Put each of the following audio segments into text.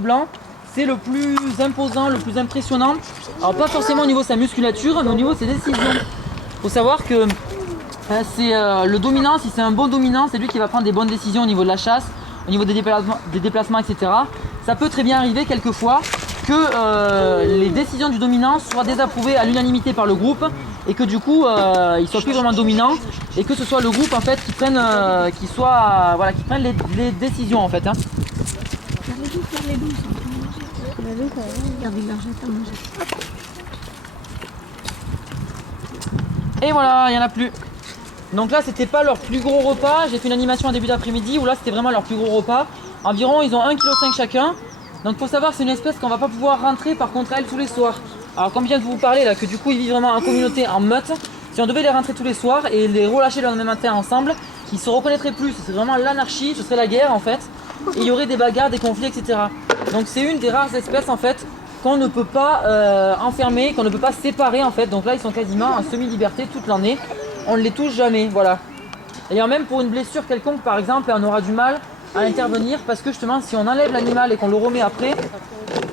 blanc, c'est le plus imposant, le plus impressionnant. Alors pas forcément au niveau de sa musculature, mais au niveau de ses décisions. Il faut savoir que c'est le dominant, si c'est un bon dominant, c'est lui qui va prendre des bonnes décisions au niveau de la chasse, au niveau des déplacements, etc. Ça peut très bien arriver quelquefois que les décisions du dominant soient désapprouvées à l'unanimité par le groupe et que du coup il soit plus vraiment dominant et que ce soit le groupe en fait qui prenne, qui prenne les décisions en fait. Hein. Et voilà, il n'y en a plus. Donc là, c'était pas leur plus gros repas. J'ai fait une animation en début d'après-midi où là, c'était vraiment leur plus gros repas. Environ, ils ont 1,5 kg chacun. Donc faut savoir, c'est une espèce qu'on va pas pouvoir rentrer par contre elle tous les soirs. Alors comme je viens de vous parler là, que du coup ils vivent vraiment en communauté, en meute, si on devait les rentrer tous les soirs et les relâcher le lendemain matin ensemble, ils se reconnaîtraient plus. C'est vraiment l'anarchie, ce serait la guerre en fait. Et il y aurait des bagarres, des conflits, etc. Donc c'est une des rares espèces en fait qu'on ne peut pas enfermer, qu'on ne peut pas séparer en fait. Donc là ils sont quasiment en semi-liberté toute l'année. On ne les touche jamais, voilà. D'ailleurs même pour une blessure quelconque par exemple, on aura du mal à intervenir parce que justement si on enlève l'animal et qu'on le remet après,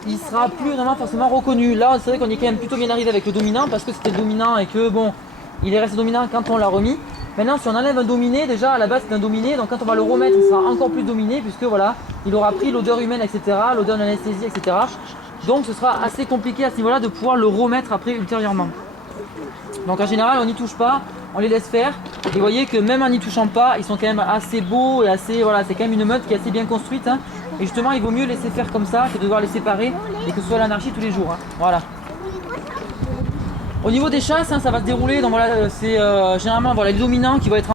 il sera plus vraiment forcément reconnu. Là c'est vrai qu'on est quand même plutôt bien arrivé avec le dominant parce que c'était le dominant et que bon, il est resté dominant quand on l'a remis. Maintenant si on enlève un dominé, déjà à la base c'est un dominé, donc quand on va le remettre il sera encore plus dominé puisque voilà, il aura pris l'odeur humaine, etc., l'odeur d'anesthésie, etc. Donc ce sera assez compliqué à ce niveau là de pouvoir le remettre après ultérieurement. Donc en général on n'y touche pas, on les laisse faire. Et vous voyez que même en n'y touchant pas, ils sont quand même assez beaux et assez, voilà, c'est quand même une meute qui est assez bien construite. Hein. Et justement il vaut mieux laisser faire comme ça que de devoir les séparer et que ce soit l'anarchie tous les jours. Hein. Voilà. Au niveau des chasses, hein, ça va se dérouler, donc voilà, c'est généralement voilà, les dominants qui vont être